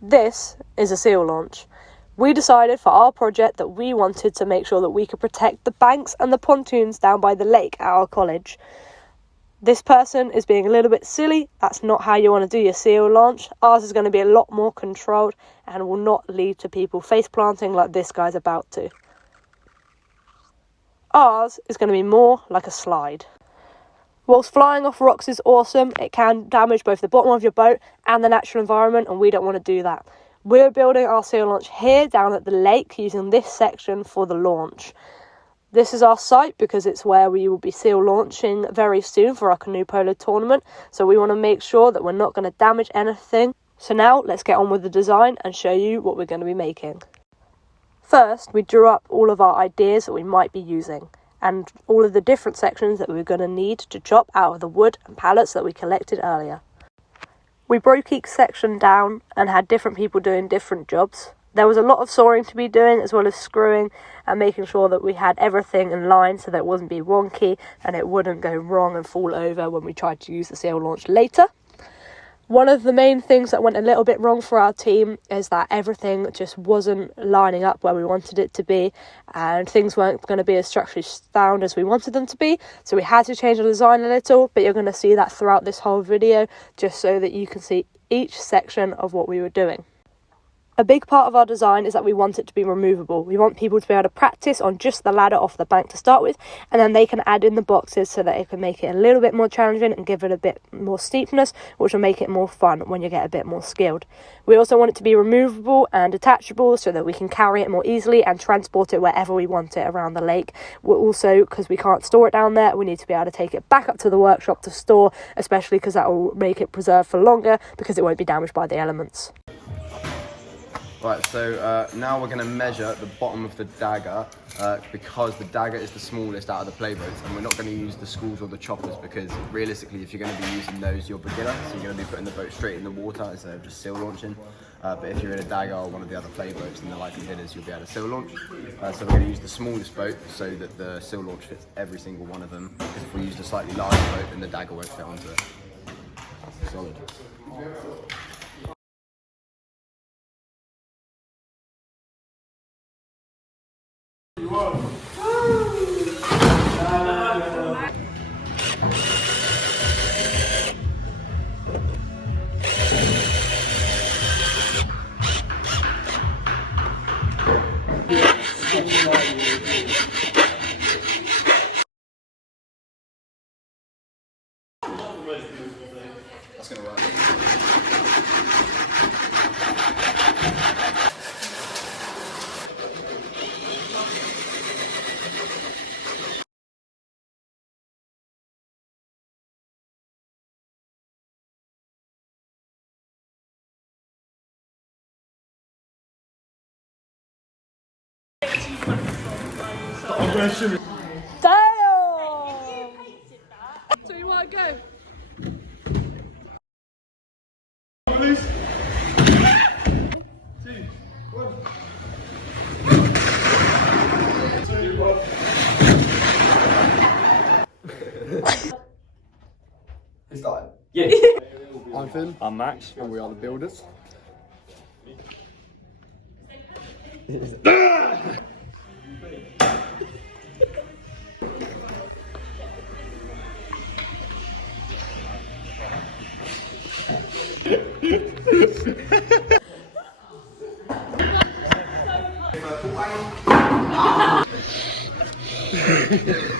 This is a seal launch. We decided for our project that we wanted to make sure that we could protect the banks and the pontoons down by the lake at our college. This person is being a little bit silly. That's not how you want to do your seal launch. Ours is going to be a lot more controlled and will not lead to people face planting like this guy's about to. Ours is going to be more like a slide. Whilst flying off rocks is awesome, it can damage both the bottom of your boat and the natural environment, and we don't want to do that. We're building our seal launch here down at the lake using this section for the launch. This is our site because it's where we will be seal launching very soon for our canoe polo tournament, so we want to make sure that we're not going to damage anything. So now let's get on with the design and show you what we're going to be making. First, we drew up all of our ideas that we might be using and all of the different sections that we're going to need to chop out of the wood and pallets that we collected earlier. We broke each section down and had different people doing different jobs. There was a lot of sawing to be doing as well as screwing and making sure that we had everything in line so that it wasn't be wonky and it wouldn't go wrong and fall over when we tried to use the seal launch later. One of the main things that went a little bit wrong for our team is that everything just wasn't lining up where we wanted it to be and things weren't going to be as structurally sound as we wanted them to be, so we had to change the design a little, but you're going to see that throughout this whole video just so that you can see each section of what we were doing. A big part of our design is that we want it to be removable. We want people to be able to practice on just the ladder off the bank to start with, and then they can add in the boxes so that it can make it a little bit more challenging and give it a bit more steepness, which will make it more fun when you get a bit more skilled. We also want it to be removable and detachable so that we can carry it more easily and transport it wherever we want it around the lake. We're also, because we can't store it down there, we need to be able to take it back up to the workshop to store, especially because that will make it preserve for longer because it won't be damaged by the elements. Right, so now we're going to measure the bottom of the dagger because the dagger is the smallest out of the play boats, and we're not going to use the schools or the choppers because realistically if you're going to be using those you're beginner, so you're going to be putting the boat straight in the water instead of just seal launching. But if you're in a dagger or one of the other play boats, then the likelihood is you'll be able to seal launch. So we're going to use the smallest boat so that the seal launch fits every single one of them, because if we use a slightly larger boat then the dagger won't fit onto it. Solid. That's gonna work. Damn! So you want to go? Please. 2, 1. 2, 1. Who's starting? Yeah. I'm Finn. I'm Max. And we are the builders.